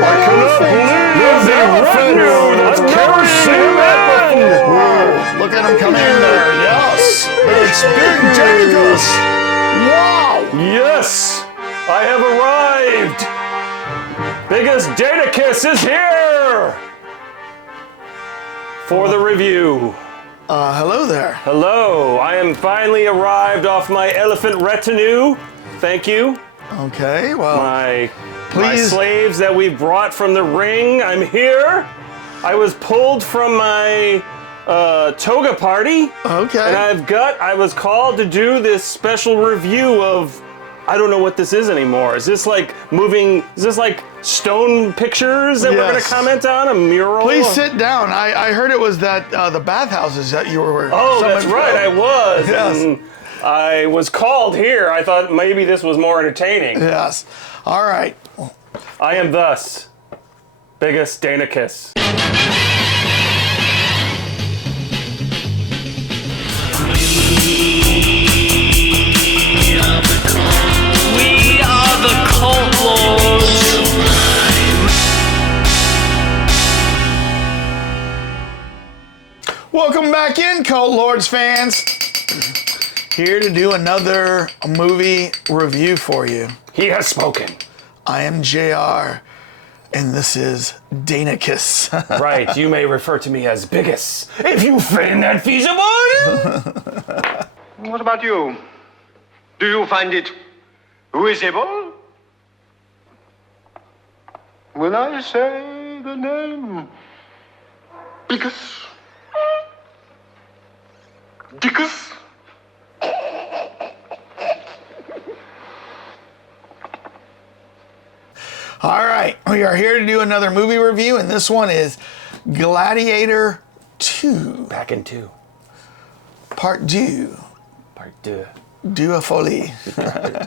I cannot believe the retinue that's never seen that before. Look at him come in there. Yes. It's Big Danicus. Wow. Yes, I have arrived. Biggest Danicus is here for the review. Hello there. Hello, I am finally arrived off my elephant retinue. Thank you. Okay, well, My please. slaves that we brought from the ring, I'm here. I was pulled from my toga party. Okay. And I was called to do this special review of, I don't know what this is anymore. Is this like stone pictures that we're going to comment on? A mural? Please sit down. I heard it was that the bathhouses that you were. Oh, that's right, I was. Yes. And I was called here. I thought maybe this was more entertaining. Yes. All right. I am thus Biggest Danicus. We are the Cult Lords. Welcome back in, Cult Lords fans. Here to do another movie review for you. He has spoken. I am JR, and this is Danicus. Right, you may refer to me as Biggest, if you find that feasible. What about you? Do you find it risible? When I say the name Dickus. Dickus. All right, we are here to do another movie review, and this one is Gladiator 2. Back in 2. Part 2. Part 2. Deux folie.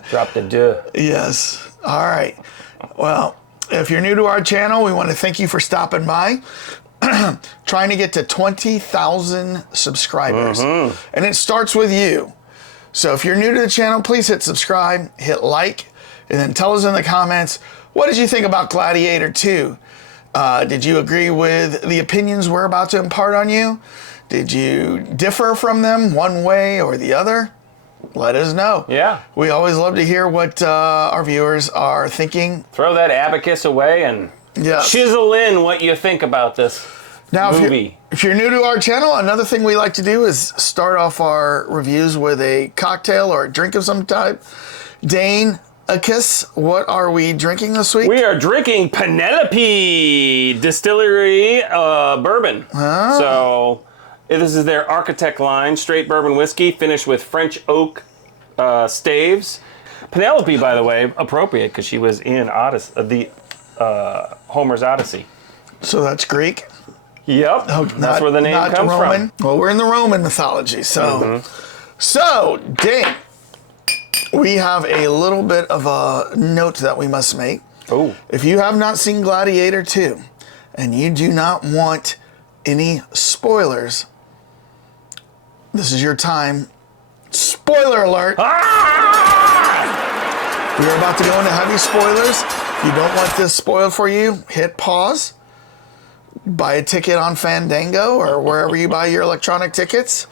Drop the deux. Yes. All right. Well, if you're new to our channel, we want to thank you for stopping by. Trying to get to 20,000 subscribers. And it starts with you. So if you're new to the channel, please hit subscribe, hit like, and then tell us in the comments, what did you think about Gladiator 2? Did you agree with the opinions we're about to impart on you? Did you differ from them one way or the other? Let us know. Yeah. We always love to hear what our viewers are thinking. Throw that abacus away and Yes. chisel in what you think about this Now, movie. if you're new to our channel, another thing we like to do is start off our reviews with a cocktail or a drink of some type. Dane, a kiss. What are we drinking this week? We are drinking Penelope Distillery bourbon. So this is their Architect line, straight bourbon whiskey, finished with French oak staves. Penelope, by the way, appropriate because she was in Homer's Odyssey. So that's Greek. Yep, that's where the name comes Roman. from. Well, we're in the Roman mythology, so. So, Dane, we have a little bit of a note that we must make. Oh. If you have not seen Gladiator 2 and you do not want any spoilers, this is your time. Spoiler alert. We're about to go into heavy spoilers. If you don't want this spoiled for you, hit pause. Buy a ticket on Fandango or wherever you buy your electronic tickets.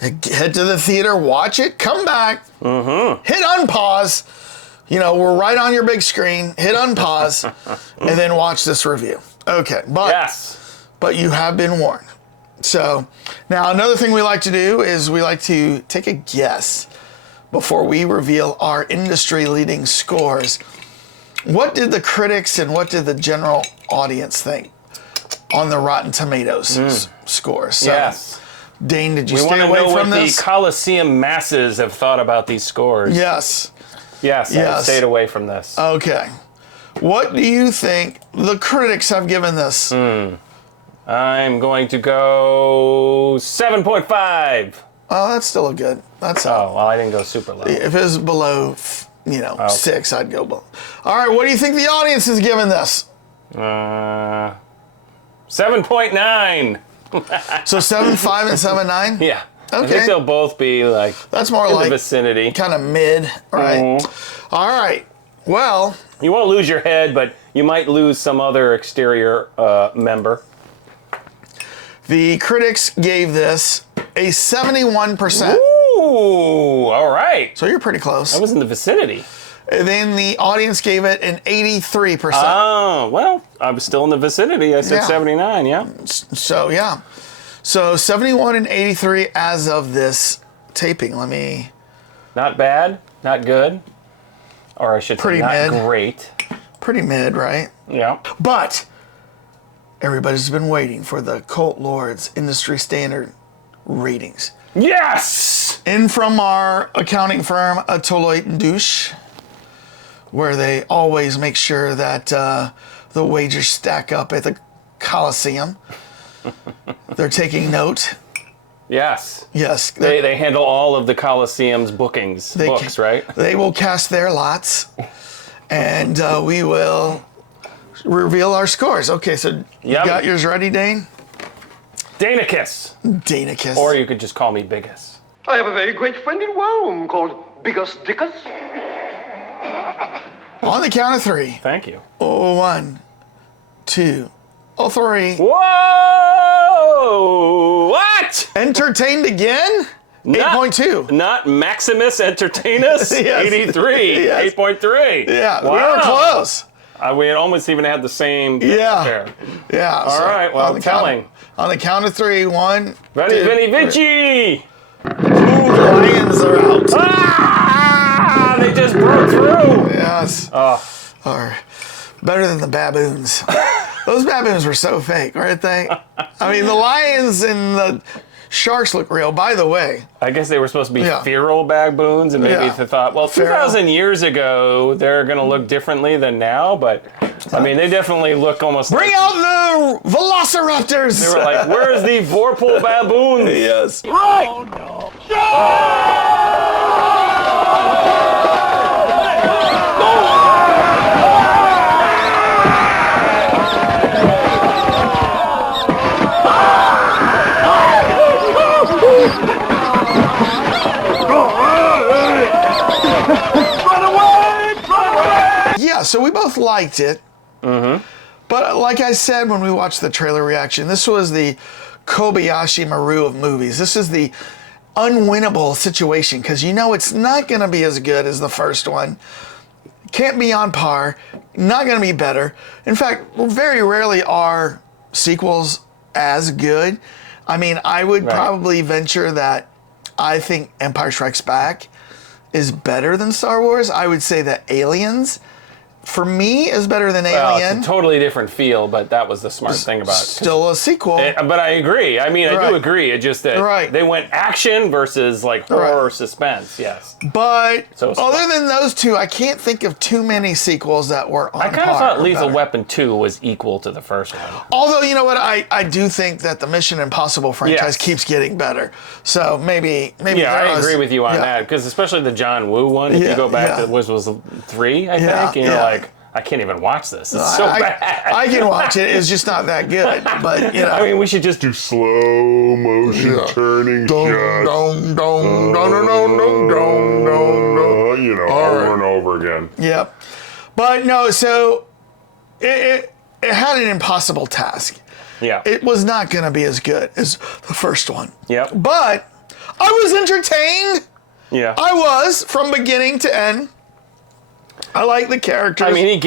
Head to the theater, watch it, come back, hit unpause. You know, we're right on your big screen. Hit unpause, and then watch this review. Okay, but you have been warned. So now another thing we like to do is we like to take a guess before we reveal our industry-leading scores. What did the critics and what did the general audience think on the Rotten Tomatoes scores? So, Yes. Dane, did you We stay want to away know from what this? the Colosseum masses have thought about these scores. Yes. Yes, I stayed away from this. Okay. What do you think the critics have given this? I'm going to go 7.5. Oh, that's still a good. That's Oh, well, I didn't go super low. If it was below, 6, I'd go below. All right, what do you think the audience has given this? 7.9. So 7.5 and 7.9? Yeah. I Okay. think they'll both be like That's more in like the vicinity. kind of mid, right? All right. Well, You won't lose your head, but you might lose some other exterior member. the critics gave this a 71%. Ooh, all right. So you're pretty close. I was in the vicinity. And then the audience gave it an 83%. Oh, well, I was still in the vicinity. I said Yeah. 79, yeah. So, yeah. So 71 and 83 as of this taping. Let me... Not bad, not good. Or I should say Pretty not mid. great. Pretty mid, right? Yeah. But everybody's been waiting for the Cult Lords industry standard ratings. Yes! In from our accounting firm, Deloitte & Douche, where they always make sure that the wagers stack up at the Colosseum. They're taking note. Yes. Yes. They handle all of the Colosseum's books, right? They will cast their lots, and we will reveal our scores. Okay, so you got yours ready, Dane? Danicus. Danicus. Or you could just call me Biggest. I have a very great friend in Rome called Biggest Dickus. On the count of three. Thank you. 1, 2, 3. Whoa! What? Entertained again? 8.2. Not Maximus Entertain Us? Yes. 83. Yes. 8.3. Yeah, wow. we were close. We had almost even had the same Yeah. pair. Yeah. All right, well, On the count of three. 1, Ready, 2. Vinny Vici! Ooh, the Lions are out. Ah! They just broke through! Yes. Oh. Or better than the baboons. Those baboons were so fake, weren't they? I mean, the lions and the sharks look real. By the way, I guess they were supposed to be feral baboons, and maybe they thought, well, 2,000 years ago, they're going to look differently than now, but, I mean, they definitely look almost bring out the velociraptors! They were like, where's the Vorpal baboons? Yes. Right! Oh, no. Yeah, so we both liked it. Mm-hmm. But like I said when we watched the trailer reaction, this was the Kobayashi Maru of movies. This is the unwinnable situation because you know it's not going to be as good as the first one. Can't be on par. Not going to be better. In fact, very rarely are sequels as good. I mean, I would probably venture that I think Empire Strikes Back is better than Star Wars. I would say that Aliens, for me, is better than Alien. It's a totally different feel, but that was the smart thing about it. Still a sequel. But I agree. I mean, I do agree. It's just that they went action versus like horror suspense, yes. But So other than those two, I can't think of too many sequels that were on I kind of par thought or Lethal better. Weapon 2 was equal to the first one. Although, you know what, I do think that the Mission Impossible franchise keeps getting better. So maybe Yeah, I agree with you on that, because especially the John Woo one, if you go back to, was 3, I think, and you're like, I can't even watch this. It's so bad. I can watch it. It's just not that good. But, you know. I mean, we should just do slow motion turning shots. You know, over and over again. Yep. But no, so it had an impossible task. Yeah. It was not going to be as good as the first one. Yep. But I was entertained. Yeah. I was from beginning to end. I like the characters. I mean,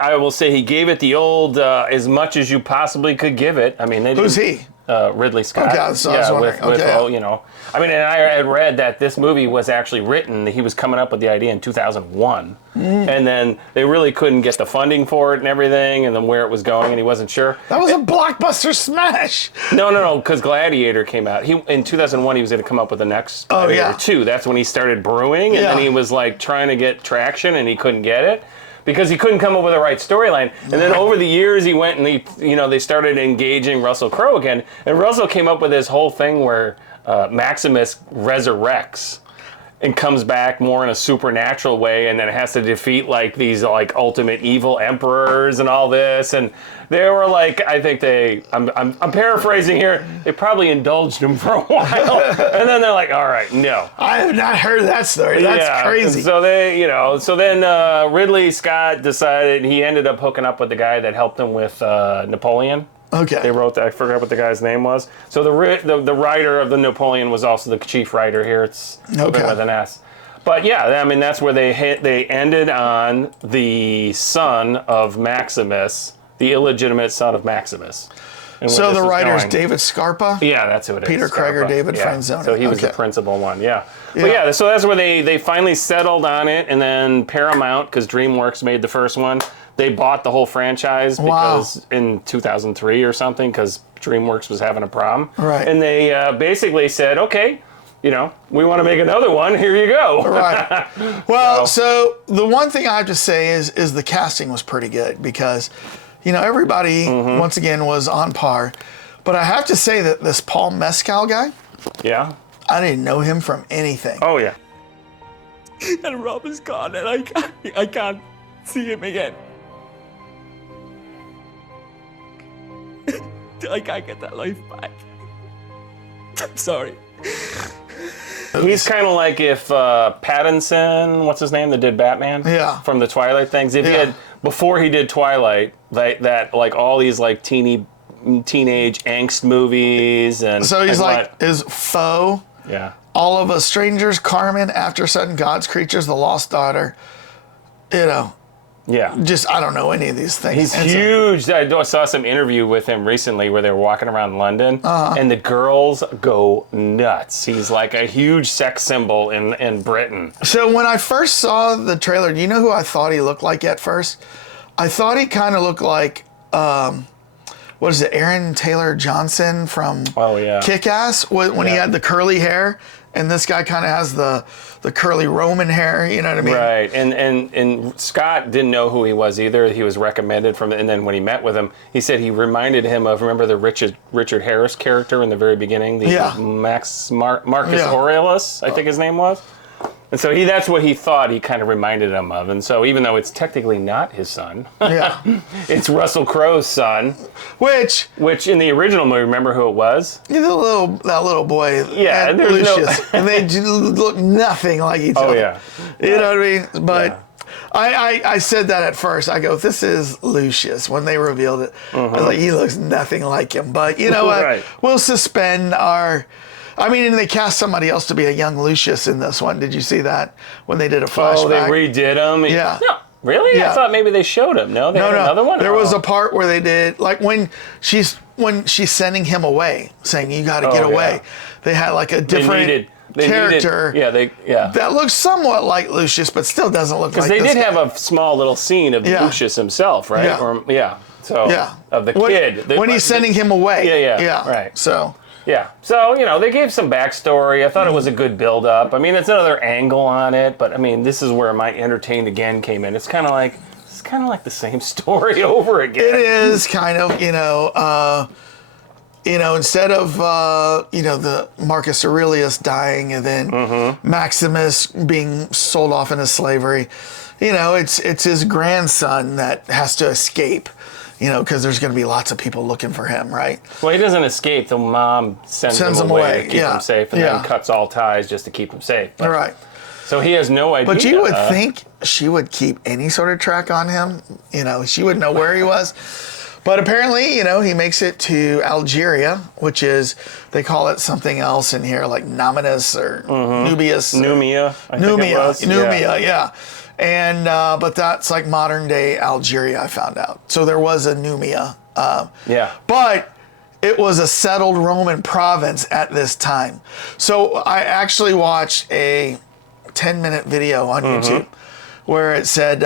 I will say he gave it the old as much as you possibly could give it. I mean, Who's he? Ridley Scott. Okay, so I was wondering. You know, I mean, and I had read that this movie was actually written. He was coming up with the idea in 2001, and then they really couldn't get the funding for it and everything, and then where it was going, and he wasn't sure. That was a blockbuster smash. No, because Gladiator came out. In 2001, he was going to come up with the next Gladiator 2. That's when he started brewing, and then he was like trying to get traction, and he couldn't get it. Because he couldn't come up with the right storyline. And then over the years, he went and they started engaging Russell Crowe again. And Russell came up with this whole thing where Maximus resurrects. and comes back more in a supernatural way, and then has to defeat like these like ultimate evil emperors and all this. And they were like, I think I'm paraphrasing here, they probably indulged him for a while, and then they're like, all right, no. I have not heard that story. That's crazy. So then Ridley Scott decided he ended up hooking up with the guy that helped him with Napoleon. Okay. They wrote that. I forgot what the guy's name was. So the writer of the Napoleon was also the chief writer here. It's Okay. with an S. But yeah, I mean that's where they ended on the son of Maximus, the illegitimate son of Maximus. And So where the this was writer's going. David Scarpa? Yeah, that's who it is. Peter Craig or Scarpa. David Yeah. Franzoni. So he was the Okay. principal one, yeah. But yeah, so that's where they finally settled on it, and then Paramount, because DreamWorks made the first one, they bought the whole franchise because in 2003 or something, because DreamWorks was having a problem. Right. And they basically said, okay, we want to make another one, here you go. Right. Well, so the one thing I have to say is the casting was pretty good because, everybody, Mm-hmm. once again, was on par. But I have to say that this Paul Mescal guy, Yeah. I didn't know him from anything. Oh, yeah. And Rob is gone, and I can't see him again. I can't get that life back. I'm sorry. He's kind of like if Pattinson, what's his name, that did Batman? Yeah. From the Twilight things. If he Yeah. had, before he did Twilight, that like all these like teenage angst movies and. So he's and is Foe, yeah. All of Us Strangers, Carmen, After Sudden, God's Creatures, The Lost Daughter. Yeah. Just I don't know any of these things. He's And so- huge. I saw some interview with him recently where they were walking around London, and the girls go nuts. He's like a huge sex symbol in Britain. So when I first saw the trailer, do you know who I thought he looked like at first? I thought he kind of looked like, what is it, Aaron Taylor Johnson from Kick-Ass when he had the curly hair, and this guy kind of has the curly Roman hair, you know what I mean? Right, and Scott didn't know who he was either. He was recommended and then when he met with him, he said he reminded him of, remember the Richard Harris character in the very beginning? Marcus Aurelius, I think his name was? And so that's what he thought he kind of reminded him of. And so even though it's technically not his son, it's Russell Crowe's son. Which in the original movie, remember who it was? That little boy. Yeah, and there's Lucius. And they look nothing like each other. Oh, yeah. You know what I mean? But I said that at first. I go, this is Lucius. When they revealed it, I was like, he looks nothing like him. But you know what? Right. We'll suspend our... I mean, and they cast somebody else to be a young Lucius in this one. Did you see that when they did a flashback? Oh, they redid him? Yeah. No, really? Yeah. I thought maybe they showed him. No, they had another one? There was a part where they did, like when she's sending him away, saying, you got to get away. Yeah. They had like a different character that looks somewhat like Lucius, but still doesn't look like this this guy. Because they did guy. have a small little scene of Lucius himself, right? Yeah. Of the kid. When he's sending him away. Yeah, right. So... Yeah, so, they gave some backstory. I thought it was a good build-up. I mean, it's another angle on it, but, I mean, this is where my Entertained Again came in. It's kind of like the same story over again. It is kind of, instead of, the Marcus Aurelius dying and then Maximus being sold off into slavery, it's his grandson that has to escape. Because there's going to be lots of people looking for him, right? Well, he doesn't escape. The mom sends him away to keep him safe and then cuts all ties just to keep him safe. But, right. So he has no idea. But you would think she would keep any sort of track on him. She would know where he was. But apparently, he makes it to Algeria, which is, they call it something else in here, like Nominus or Nubius. Numia, I think it was. Numia, yeah. And but that's like modern day Algeria, I found out. So there was a Numia. But it was a settled Roman province at this time. So I actually watched a 10-minute video on YouTube where it said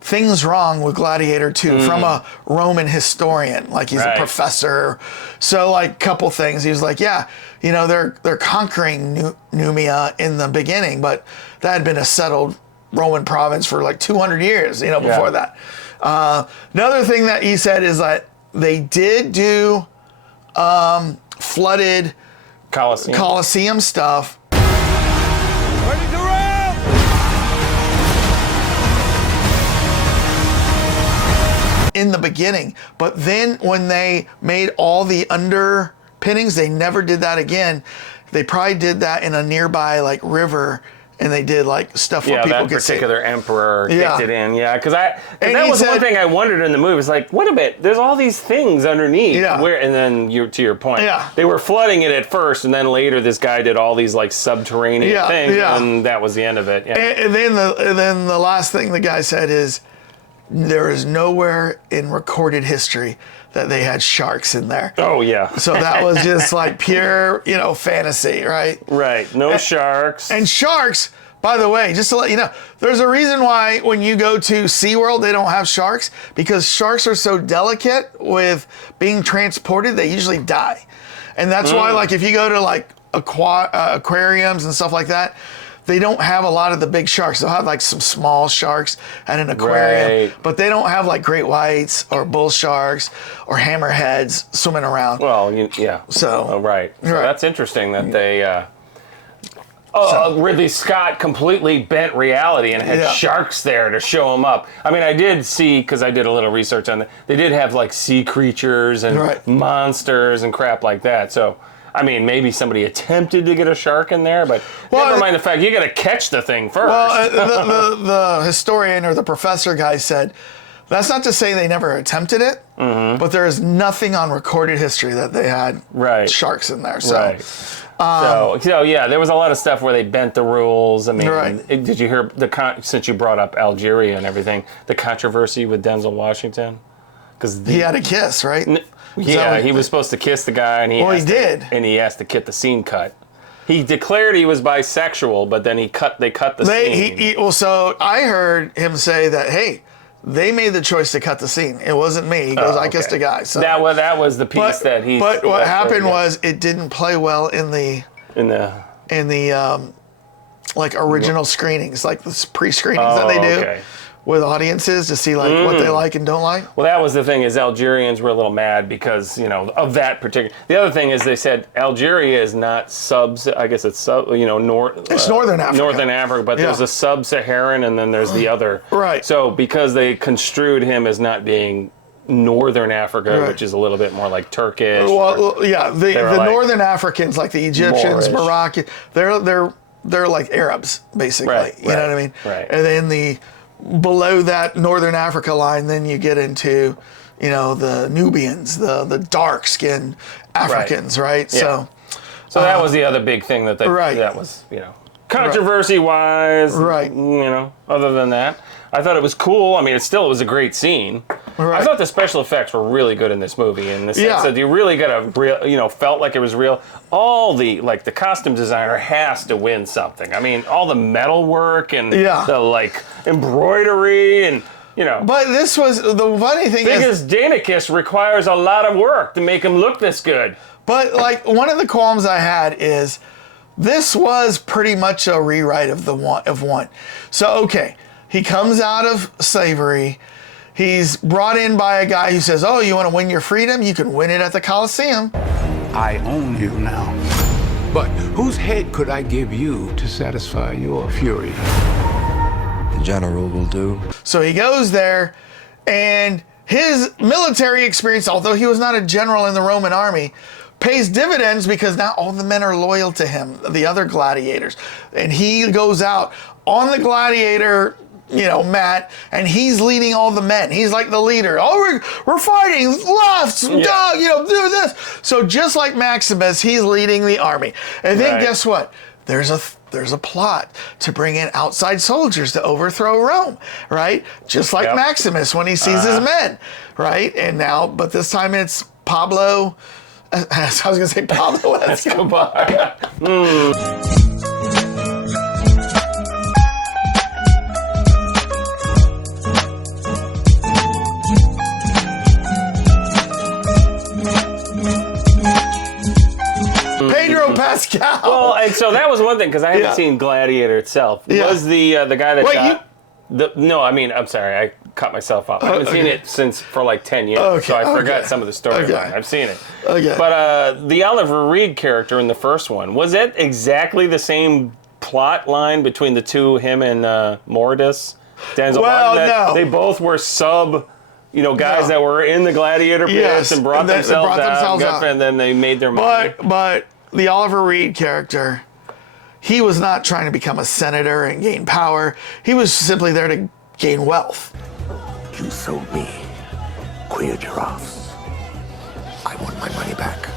things wrong with Gladiator 2 from a Roman historian, like he's a professor. So like a couple things. He was like, they're conquering Numia in the beginning, but that had been a settled Roman province for like 200 years, before that. Another thing that he said is that they did do flooded Colosseum stuff. Ready to roll! In the beginning, but then when they made all the underpinnings, they never did that again. They probably did that in a nearby like river, and they did like stuff where people that could see. particular emperor kicked it in. Yeah, because that he was said, one thing I wondered in the movie. It's like, wait a minute, there's all these things underneath. Yeah. Where, and then to your point, they were flooding it at first, and then later this guy did all these like subterranean things, and that was the end of it. Yeah. And then the last thing the guy said is, there is nowhere in recorded history that they had sharks in there. Oh yeah. So that was just like pure, fantasy, right? Right. No sharks. And sharks, by the way, just to let you know, there's a reason why when you go to SeaWorld, they don't have sharks, because sharks are so delicate with being transported, they usually die. And that's why, like, if you go to like aquariums and stuff like that, they don't have a lot of the big sharks. They'll have like some small sharks at an aquarium, but they don't have like great whites or bull sharks or hammerheads swimming around. Well, yeah. So, right. So that's interesting that they. Ridley Scott completely bent reality and had sharks there to show them up. I mean, I did see, because I did a little research on that, they did have like sea creatures and monsters and crap like that. So. I mean, maybe somebody attempted to get a shark in there, but never mind the fact you got to catch the thing first. Well, the historian or the professor guy said, that's not to say they never attempted it, but there is nothing on recorded history that they had sharks in there. So, so yeah, there was a lot of stuff where they bent the rules. I mean, did you hear since you brought up Algeria and everything, the controversy with Denzel Washington? Because he had a kiss, right? Yeah, he was supposed to kiss the guy, and he did, and he asked to get the scene cut. He declared he was bisexual, but then they cut the scene. So I heard him say that, hey, they made the choice to cut the scene. It wasn't me. He goes, I kissed a guy. So that was the piece that he. But what happened was it didn't play well in the like original screenings, like the pre-screenings that they do. With audiences to see like what they like and don't like. Well, that was the thing, is Algerians were a little mad because, of that particular. The other thing is they said Algeria is not I guess it's it's Northern Africa. Northern Africa, but there's a sub-Saharan and then there's the other. Right. So because they construed him as not being Northern Africa, which is a little bit more like Turkish. Well, yeah, the Northern Africans, like the Egyptians, Moroccan, they're like Arabs basically. You know what I mean? Right. And then below that Northern Africa line, then you get into, the Nubians, the dark-skinned Africans, right? Yeah. So that was the other big thing that that was, controversy-wise, other than that. I thought it was cool. I mean, it was a great scene. I thought the special effects were really good in this movie, in the sense that you really got a real, felt like it was real. All the costume designer has to win something. I mean, all the metal work and the embroidery and. But this was the funny thing because Danicus requires a lot of work to make him look this good. But one of the qualms I had is this was pretty much a rewrite of one. So okay, he comes out of slavery. He's brought in by a guy who says, "Oh, you want to win your freedom? You can win it at the Colosseum." I own you now. But whose head could I give you to satisfy your fury? The general will do. So he goes there, and his military experience, although he was not a general in the Roman army, pays dividends because now all the men are loyal to him, the other gladiators. And he goes out on the gladiator, mat, and he's leading all the men. He's like the leader. Oh, we're fighting left, do this. So just like Maximus, he's leading the army. And then guess what? There's a plot to bring in outside soldiers to overthrow Rome, right? Just like Maximus when he sees his men, right? And now, but this time it's Pablo. I was going to say Pablo Escobar. Pedro Pascal. Well, and so that was one thing, because I haven't seen Gladiator itself. Was the guy that no, I mean, I'm sorry, I cut myself off. I haven't seen it for like 10 years, so I forgot some of the storyline. I've seen it. But the Oliver Reed character in the first one, was it exactly the same plot line between the two, him and Mordus? Denzel Well, Washington, no. They both were guys that were in the Gladiator pits Yes, and brought and they themselves brought themselves out. and then they made their money. But the Oliver Reed character, he was not trying to become a senator and gain power. He was simply there to gain wealth. You sold me queer giraffes. I want my money back.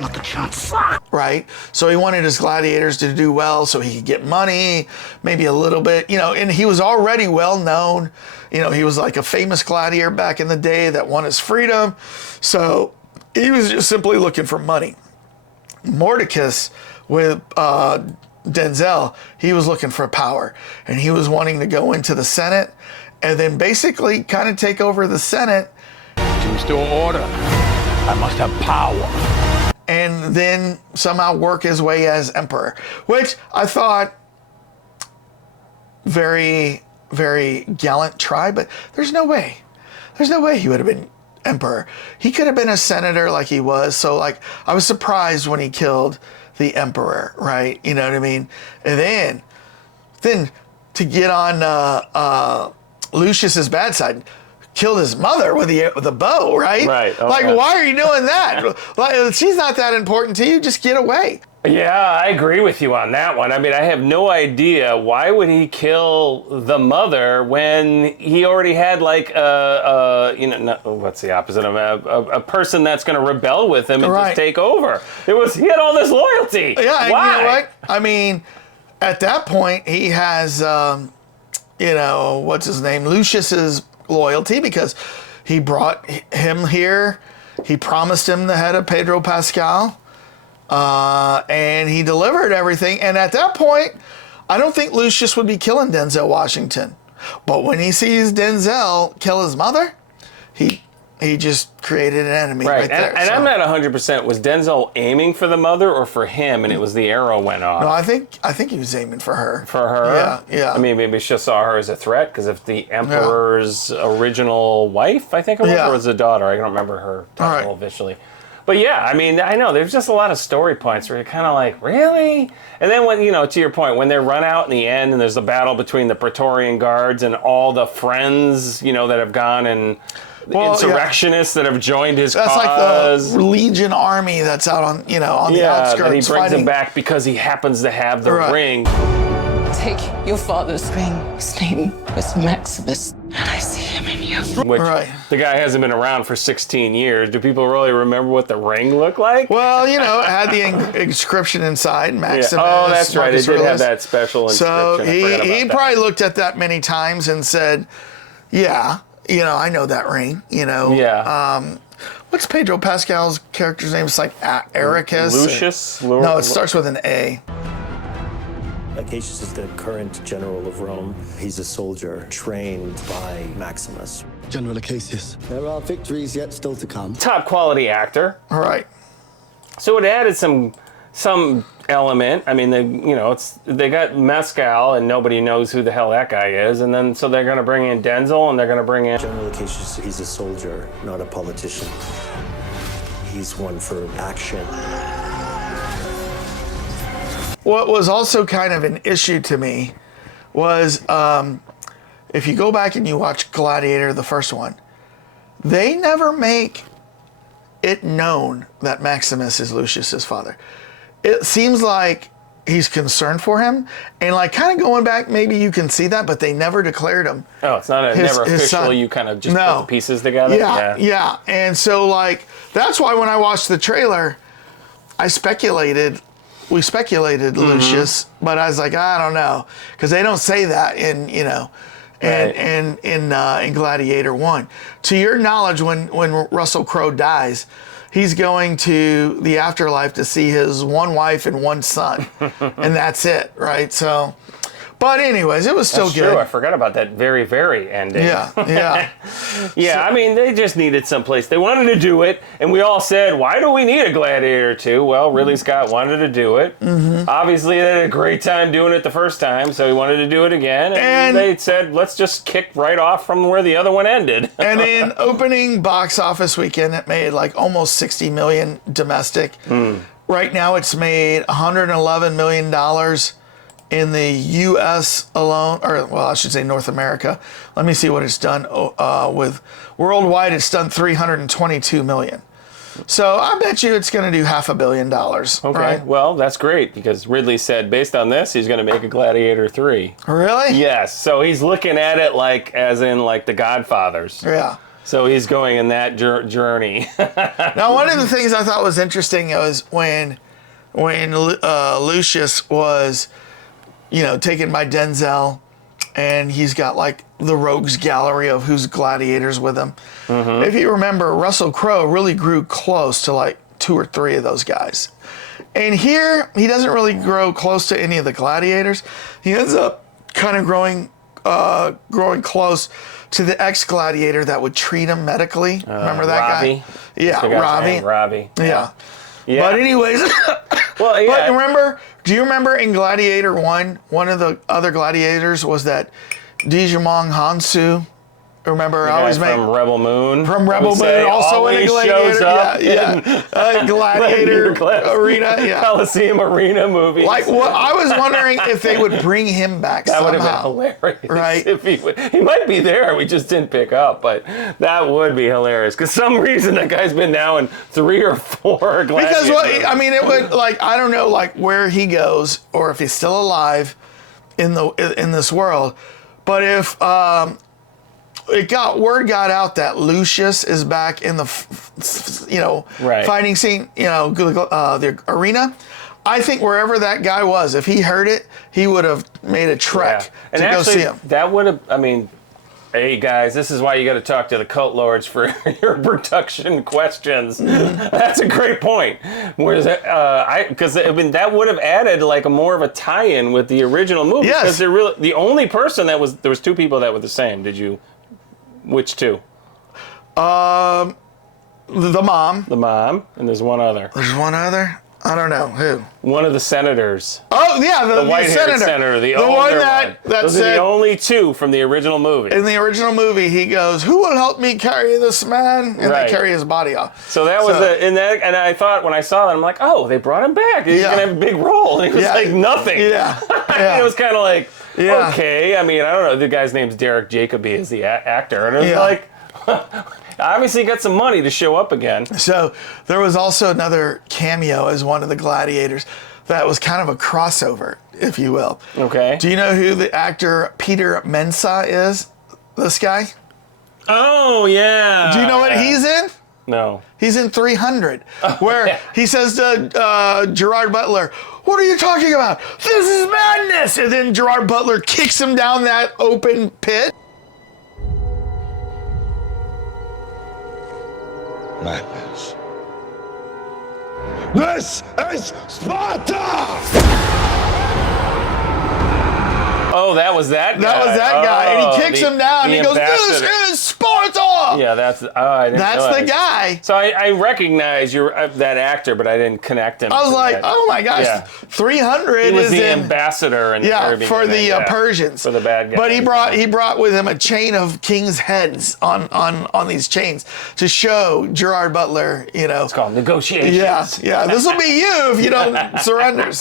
Not a chance. Right? So he wanted his gladiators to do well so he could get money, maybe a little bit, and he was already well known. He was like a famous gladiator back in the day that won his freedom. So he was just simply looking for money. Mordecus with Denzel, he was looking for power, and he was wanting to go into the Senate and then basically kind of take over the Senate. To restore order, I must have power. And then somehow work his way as emperor, which I thought very, very gallant try, but there's no way. There's no way he would have been emperor. He could have been a senator like he was. So I was surprised when he killed the emperor, right? You know what I mean? And then to get on Lucius's bad side, killed his mother with a bow, right? Right. Oh, why are you doing that? She's not that important to you. Just get away. Yeah, I agree with you on that one. I mean, I have no idea why would he kill the mother when he already had what's the opposite of a person that's going to rebel with him and just take over. He had all this loyalty. Yeah, why? You know what? I mean, at that point, he has, what's his name, Lucius's loyalty, because he brought him here. He promised him the head of Pedro Pascal. And he delivered everything. And at that point, I don't think Lucius would be killing Denzel Washington. But when he sees Denzel kill his mother, he just created an enemy right there. And I'm not 100%. Was Denzel aiming for the mother or for him, and it was the arrow went off? No, I think he was aiming for her. For her? Yeah. I mean, maybe she saw her as a threat, because if the Emperor's original wife, I think it was, or was a daughter, I don't remember her title officially. But yeah, I mean, I know there's just a lot of story points where you're kind of like, really? And then when, to your point, when they run out in the end and there's a battle between the Praetorian Guards and all the friends, that have gone and insurrectionists that have joined his cause. That's like the Legion army that's out on, on the outskirts that he brings fighting. him back because he happens to have the ring. Take your father's ring. His name was Maximus, and I see him in you. Which the guy hasn't been around for 16 years. Do people really remember what the ring looked like? Well, it had the inscription inside, Maximus. Yeah. Oh, that's right. It did have that special inscription. So he probably looked at that many times and said, yeah, I know that ring, Yeah. What's Pedro Pascal's character's name? It's like Ericus. Lucius? No, it starts with an A. Cassius is the current general of Rome. He's a soldier trained by Maximus. General Cassius, there are victories yet still to come. Top quality actor. All right. So it added some element. I mean, they got Mescal and nobody knows who the hell that guy is, and then so they're going to bring in Denzel and they're going to bring in General Cassius. He's a soldier, not a politician. He's one for action. What was also kind of an issue to me was if you go back and you watch Gladiator, the first one, they never make it known that Maximus is Lucius's father. It seems like he's concerned for him, and kind of going back, maybe you can see that, but they never declared him. Oh, it's not never official. You kind of just put the pieces together. Yeah. And so that's why when I watched the trailer, we speculated Lucius, but I was like, I don't know, because they don't say that in Gladiator 1. To your knowledge, when Russell Crowe dies, he's going to the afterlife to see his one wife and one son, and that's it, right? So, but anyways, it was still good. True. I forgot about that very, very ending. Yeah. I mean, they just needed someplace. They wanted to do it, and we all said, why do we need a Gladiator 2? Well, Ridley Scott wanted to do it. Mm-hmm. Obviously, they had a great time doing it the first time, so he wanted to do it again. And they said, let's just kick right off from where the other one ended. And in opening box office weekend, it made almost $60 million domestic. Right now, it's made $111 million in the U.S. alone, or well, I should say North America. Let me see what it's done with worldwide. It's done $322 million. So I bet you it's going to do $500 million. Okay, right? Well, that's great because Ridley said based on this, he's going to make a Gladiator 3. Really? Yes. So he's looking at it like as in like the Godfathers. Yeah. So he's going in that journey. Now, one of the things I thought was interesting was when Lucius was, taken by Denzel, and he's got like the rogues gallery of who's gladiators with him. Mm-hmm. If you remember, Russell Crowe really grew close to like 2 or 3 of those guys. And here, he doesn't really grow close to any of the gladiators. He ends up kind of growing close to the ex-gladiator that would treat him medically. Remember that Robbie? guy? Yeah, Robbie. Robbie. Yeah. Yeah. But anyways, well, yeah. But do you remember in Gladiator 1, one of the other gladiators was that Djimon Hounsou? Remember, I always from Rebel Moon. From Rebel Moon, also in a Gladiator. Shows up Gladiator Arena. Yeah. Colosseum Arena movie. Like, I was wondering if they would bring him back that somehow. would have been hilarious. Right? If he might be there, we just didn't pick up, but that would be hilarious. Because some reason that guy's been now in 3 or 4 Gladiator Because, movies. it would, I don't know, where he goes, or if he's still alive in this world, but if, word got out that Lucius is back in the, fighting scene, the arena. I think wherever that guy was, if he heard it, he would have made a trek to go see him. That would have, hey guys, this is why you got to talk to the cult lords for your production questions. That's a great point. Whereas, that would have added more of a tie-in with the original movie. Yes. Because the only person there was 2 people that were the same. Which 2? The mom. The mom, and there's one other. There's one other? I don't know. Who? One of the senators. Oh, yeah, the white-haired senator. The older one that Those said, are the only 2 from the original movie. In the original movie, he goes, "Who will help me carry this man?" And they carry his body off. So that was and I thought when I saw that, I'm like, oh, they brought him back. He's gonna have a big role. And it was nothing. Yeah. It was kind of like, okay. I don't know. The guy's name's Derek Jacobi is the actor, and it was like. Obviously got some money to show up again. So there was also another cameo as one of the gladiators that was kind of a crossover, if you will. Okay. Do you know who the actor Peter Mensah is? This guy? Oh, yeah. Do you know what he's in? No. He's in 300, where he says to Gerard Butler, "What are you talking about? This is madness!" And then Gerard Butler kicks him down that open pit. Madness. This is Sparta! Oh, that was that guy. That was that guy. And he kicks him down and he goes, "This is Sparta!" Yeah, that's the guy. So I recognize that actor, but I didn't connect him. I was like, oh my gosh, Yeah. 300 He was is the in, ambassador in for the Persians. For the bad guys. But he brought with him a chain of king's heads on these chains to show Gerard Butler, It's called negotiations. Yeah. This will be you if you don't surrender.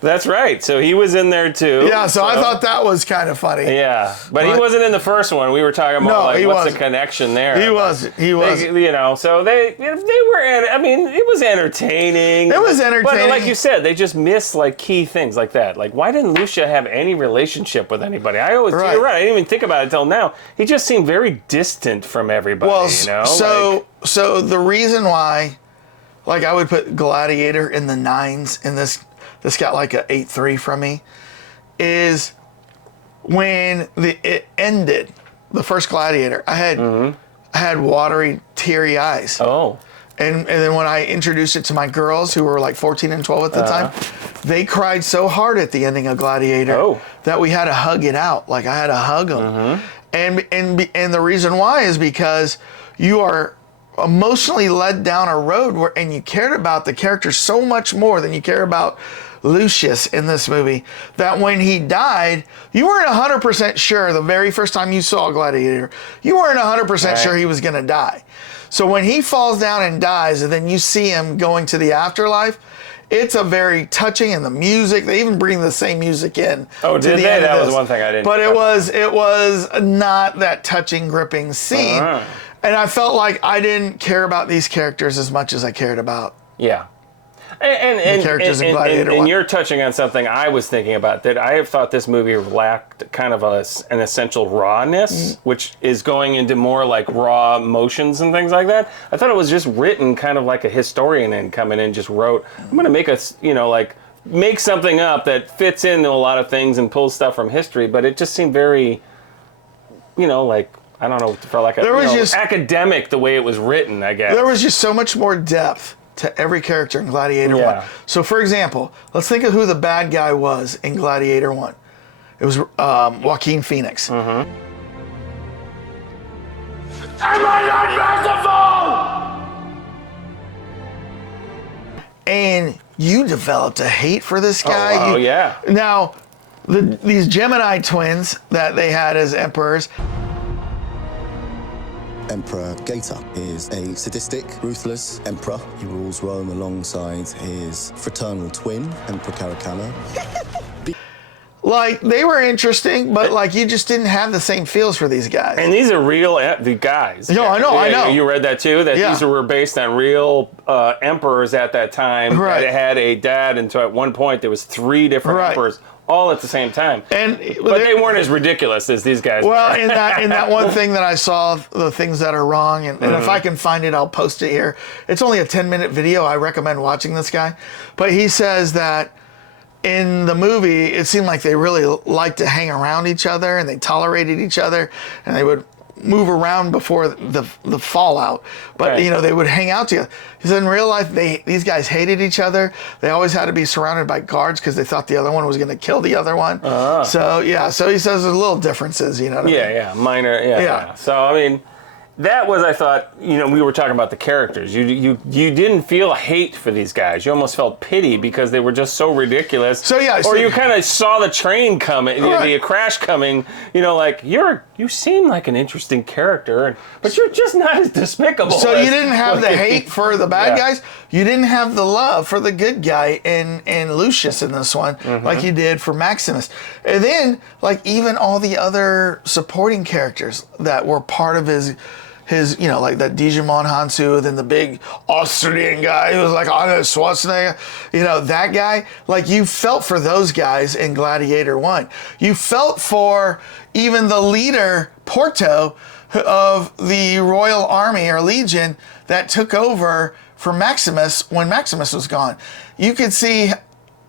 That's right. So he was in there too. Yeah, so I thought that was kind of funny. Yeah, but he wasn't in the first one. We were talking about what's the connection there. He was. So they were. It was entertaining. It was entertaining. But like you said, they just missed key things like that. Like, why didn't Lucia have any relationship with anybody? You're right. I didn't even think about it until now. He just seemed very distant from everybody. Well, so the reason why, I would put Gladiator in the 9s in this. This got a 8.3 from me, is when it ended, the first Gladiator, I had watery, teary eyes. Oh. And then when I introduced it to my girls who were 14 and 12 at the time, they cried so hard at the ending of Gladiator that we had to hug it out. I had to hug them. And the reason why is because you are emotionally led down a road and you cared about the character so much more than you care about Lucius in this movie, that when he died, you weren't 100% sure the very first time you saw Gladiator, you weren't 100% sure he was going to die. So when he falls down and dies and then you see him going to the afterlife, it's a very touching, and the music, they even bring the same music in. Oh, did they? That was one thing I didn't. But it was not that touching, gripping scene. And I felt like I didn't care about these characters as much as I cared about And the characters in Gladiator. And you're touching on something I was thinking about, that I have thought this movie lacked kind of an essential rawness, which is going into more like raw emotions and things like that. I thought it was just written kind of like a historian and coming in just wrote, I'm going to make make something up that fits into a lot of things and pulls stuff from history, but it just seemed very, like, I don't know, felt like academic the way it was written, I guess. There was just so much more depth to every character in Gladiator 1. So, for example, let's think of who the bad guy was in Gladiator 1. It was Joaquin Phoenix. Am I not merciful? And you developed a hate for this guy. Oh, yeah. Now, these Gemini twins that they had as emperors. Emperor Gator is a sadistic, ruthless emperor. He rules Rome alongside his fraternal twin, Emperor Caracalla. Like, they were interesting, but like you just didn't have the same feels for these guys. And these are real the guys. No, I know. You read that too? That these were based on real emperors at that time. Right. That had a dad, and so at one point there was 3 different emperors all at the same time. But they weren't as ridiculous as these guys. Well, in that one thing that I saw, the things that are wrong, and if I can find it, I'll post it here. It's only a 10-minute video. I recommend watching this guy. But he says that in the movie, it seemed like they really liked to hang around each other, and they tolerated each other, and they would move around before the fallout. But, they would hang out together. He said in real life, these guys hated each other. They always had to be surrounded by guards because they thought the other one was going to kill the other one. So he says there's little differences, you know what I mean? Yeah, minor, So, I mean, that was, I thought, we were talking about the characters. You didn't feel hate for these guys. You almost felt pity because they were just so ridiculous. So or you kind of saw the train coming, the crash coming. Like you seem like an interesting character, but you're just not as despicable. So you didn't have the hate for the bad guys. You didn't have the love for the good guy in Lucius in this one, like you did for Maximus. And then, like, even all the other supporting characters that were part of his like that Digimon Hansu, then the big Austrian guy who was like Arnold Schwarzenegger, that guy. Like, you felt for those guys in Gladiator 1. You felt for even the leader, Porto, of the Royal Army or Legion that took over for Maximus when Maximus was gone. You could see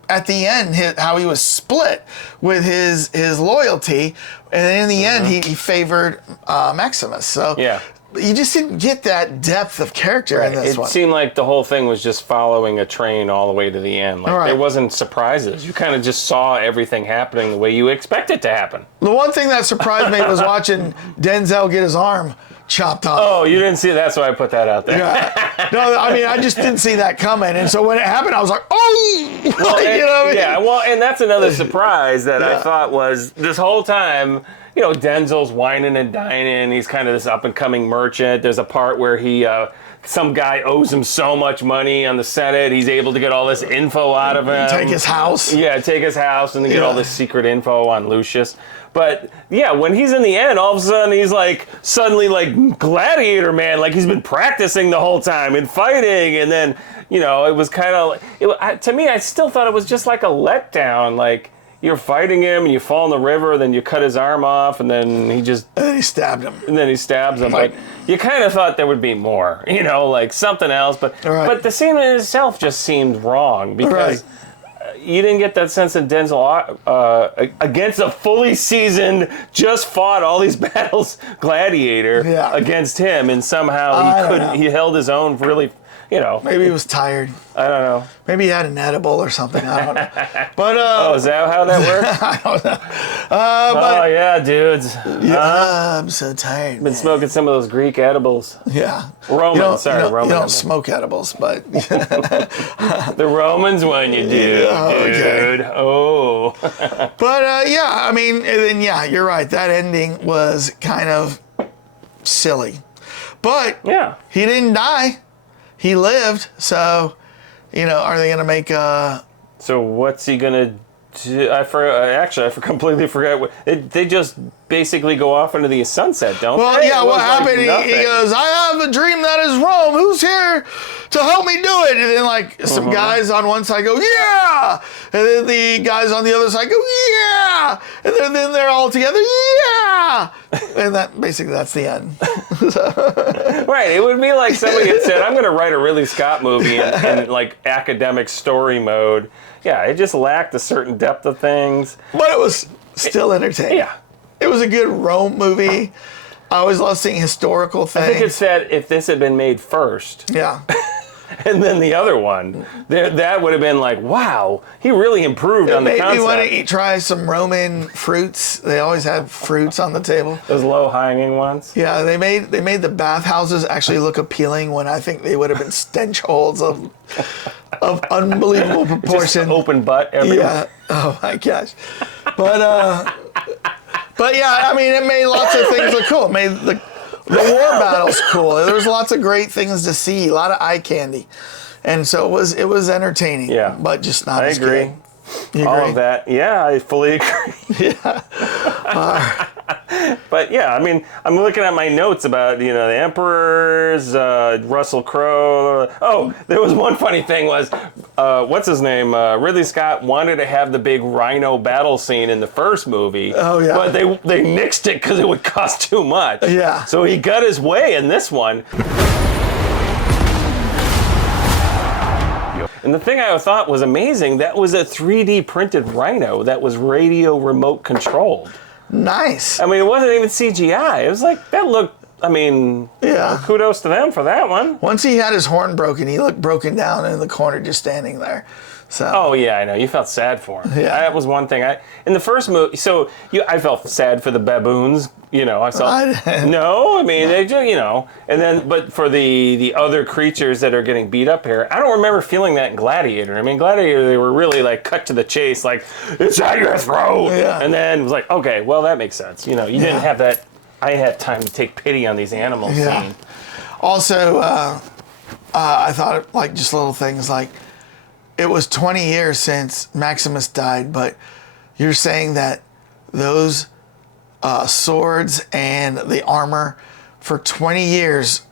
at the end how he was split with his loyalty, and in the end he favored Maximus. So you just didn't get that depth of character in this one. It seemed like the whole thing was just following a train all the way to the end. Like, there wasn't surprises. You kind of just saw everything happening the way you expect it to happen. The one thing that surprised me was watching Denzel get his arm chopped off. Oh, you didn't see that's why I put that out there. No, I mean, I just didn't see that coming. And so when it happened, I was like, oh! Well, you know what I mean? Yeah, well, and that's another surprise that I thought was this whole time, Denzel's whining and dining. He's kind of this up-and-coming merchant. There's a part where some guy owes him so much money on the Senate. He's able to get all this info out of him. Take his house. Yeah, take his house and then get all this secret info on Lucius. But when he's in the end, all of a sudden he's like suddenly like Gladiator man, like he's been practicing the whole time and fighting, and then it was kind of to me I still thought it was just like a letdown. Like, you're fighting him and you fall in the river, then you cut his arm off, and then he stabbed him. And then he stabs him. Like, you kind of thought there would be more, like something else. But the scene in itself just seemed wrong because you didn't get that sense that Denzel against a fully seasoned, just fought all these battles Gladiator against him, and somehow he held his own really. Maybe he was tired. I don't know. Maybe he had an edible or something. I don't know. But is that how that works? I don't know. Oh yeah, dudes. I'm so tired. Been smoking some of those Greek edibles. Yeah. Romans. Roman. You don't smoke edibles, but the Romans when you do, dude. Oh. But I mean, then you're right. That ending was kind of silly, but he didn't die. He lived, so are they gonna make? So what's he gonna do? I completely forgot. They just basically go off into the sunset, don't Well, they? yeah. What happened? He goes, "I have a dream that is Rome. Who's here to help me do it?" And then some guys on one side go, "Yeah," and then the guys on the other side go, "Yeah," and then they're all together, "Yeah," and that's the end. Right. It would be like somebody had said, "I'm going to write a Ridley Scott movie in academic story mode." Yeah, it just lacked a certain depth of things, but it was still entertaining. Yeah. It was a good Rome movie. I always love seeing historical things. I think it said if this had been made first. Yeah. And then the other one, that would have been like, wow, he really improved on the concept. Maybe want to try some Roman fruits. They always had fruits on the table. Those low-hanging ones? Yeah, they made the bathhouses actually look appealing when I think they would have been stench holes of unbelievable proportion. Just open butt everywhere. Yeah. Oh my gosh. But yeah, I mean, it made lots of things look cool. It made the war battles cool. There was lots of great things to see, a lot of eye candy, and so it was entertaining. Yeah, but just not. I as agree. Good. You All agree? of that. Yeah, I fully agree. Yeah. But yeah, I mean, I'm looking at my notes about the emperors, Russell Crowe. Oh, there was one funny thing was, what's his name? Ridley Scott wanted to have the big rhino battle scene in the first movie. Oh yeah. But they nixed it because it would cost too much. Yeah. So he got his way in this one. And the thing I thought was amazing, that was a 3D printed rhino that was radio remote controlled. Nice. I mean, it wasn't even CGI. It was like, that looked, yeah. Kudos to them for that one. Once he had his horn broken, he looked broken down in the corner just standing there. So. Oh yeah, I know. You felt sad for him. Yeah. That was one thing. In the first movie, I felt sad for the baboons. I saw. No, I mean they just, and then but for the other creatures that are getting beat up here, I don't remember feeling that in Gladiator. I mean, Gladiator, they were really cut to the chase, it's at your throat. Yeah. And then it was like, okay, well that makes sense. You didn't have that. I had time to take pity on these animals. Yeah. Scene. Also, I thought just little things like. It was 20 years since Maximus died, but you're saying that those swords and the armor for 20 years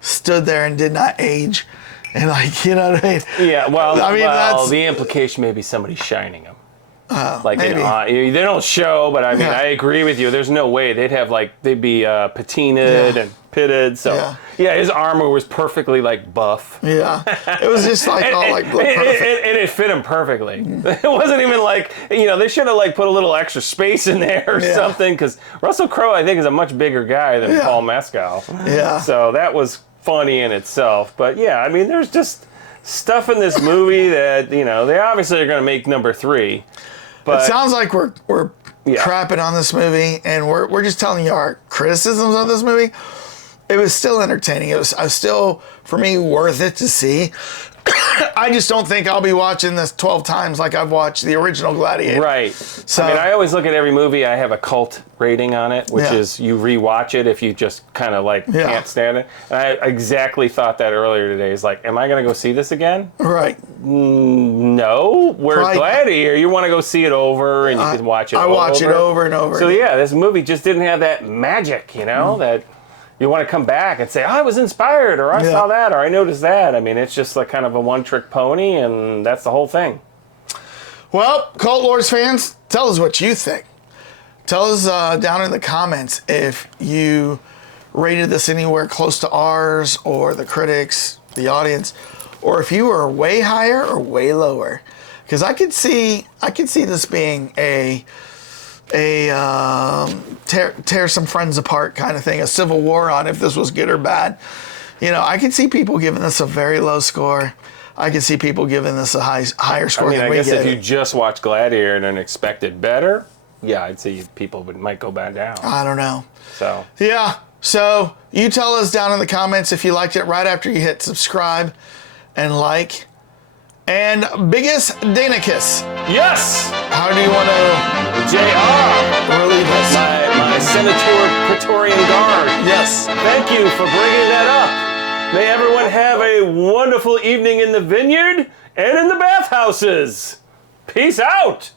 stood there and did not age. And what I mean? Yeah, well, that's, the implication may be somebody shining them. Maybe. They don't show, but I mean, I agree with you. There's no way they'd be patinaed and pitted. So yeah, his armor was perfectly buff. Yeah, it was just all perfect, and it fit him perfectly. It wasn't even they should have put a little extra space in there or something, because Russell Crowe I think is a much bigger guy than Paul Mescal. Yeah. So that was funny in itself. But yeah, I mean, there's just stuff in this movie that they obviously are going to make number 3. But it sounds like we're crapping on this movie, and we're just telling you our criticisms of this movie. It was still entertaining. It was still, for me, worth it to see. I just don't think I'll be watching this 12 times like I've watched the original Gladiator. Right. So I mean, I always look at every movie. I have a cult rating on it, which is you rewatch it if you just kind of can't stand it. And I exactly thought that earlier today. Is am I going to go see this again? Right. No. Whereas Gladiator, you want to go see it over and you can watch it over. I watch it over and over. So yeah, this movie just didn't have that magic, that you want to come back and say, I was inspired, or I saw that, or I noticed that. I mean, it's just kind of a one-trick pony, and that's the whole thing. Well, Cult Lords fans, tell us what you think. Tell us down in the comments if you rated this anywhere close to ours, or the critics, the audience, or if you were way higher or way lower. Because I could see this being a tear some friends apart kind of thing, a civil war on if this was good or bad. I could see people giving this a very low score. I could see people giving this a higher score than we I guess get. if you just watch Gladiator and expected better, I'd say people might go back down. I don't know. So yeah, so you tell us down in the comments if you liked it right after you hit subscribe and like. And biggest Danicus. Yes. How do you want to JR relieve us? My Senator Praetorian Guard. Yes. Thank you for bringing that up. May everyone have a wonderful evening in the vineyard and in the bathhouses. Peace out.